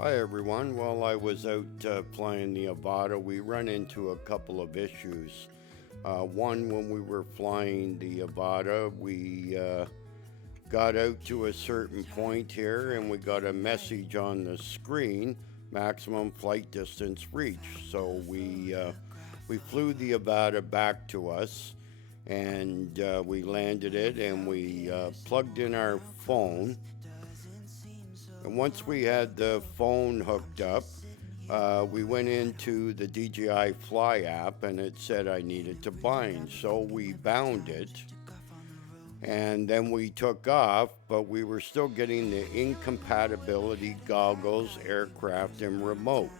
Hi everyone. While I was out flying the Avata, we run into a couple of issues. One, when we were flying the Avata, we got out to a certain point here and we got a message on the screen, maximum flight distance reached. So we flew the Avata back to us and we landed it and we plugged in our phone. And once we had the phone hooked up, we went into the DJI Fly app and it said I needed to bind. So we bound it and then we took off, but we were still getting the incompatibility goggles, aircraft, and remote.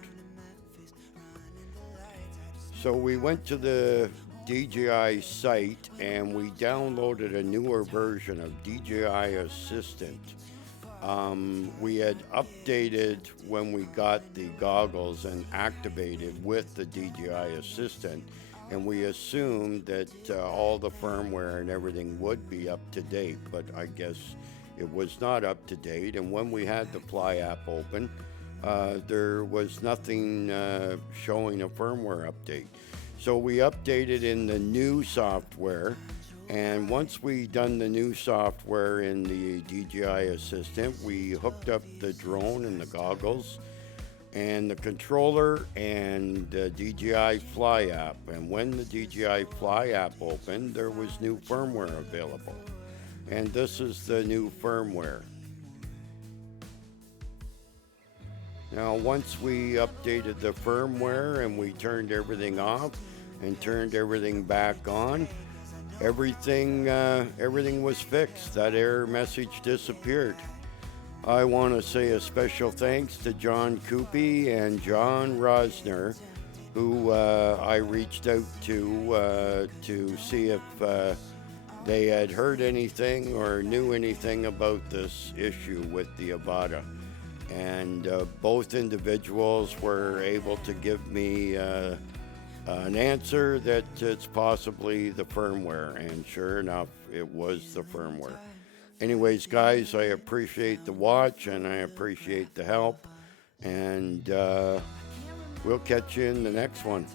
So we went to the DJI site and we downloaded a newer version of DJI Assistant. We had updated when we got the goggles and activated with the DJI Assistant, and we assumed that all the firmware and everything would be up to date, but I guess it was not up to date. And when we had the Fly app open, there was nothing showing a firmware update. So we updated in the new software. And once we done the new software in the DJI Assistant, we hooked up the drone and the goggles and the controller and the DJI Fly app. And when the DJI Fly app opened, there was new firmware available. And this is the new firmware. Now, once we updated the firmware and we turned everything off and turned everything back on, everything was fixed. That error message disappeared. I want to say a special thanks to John Coopy and John Rosner, who I reached out to see if they had heard anything or knew anything about this issue with the Avata. And both individuals were able to give me an answer that it's possibly the firmware, and sure enough, it was the firmware. Anyways, guys, I appreciate the watch and I appreciate the help, and we'll catch you in the next one.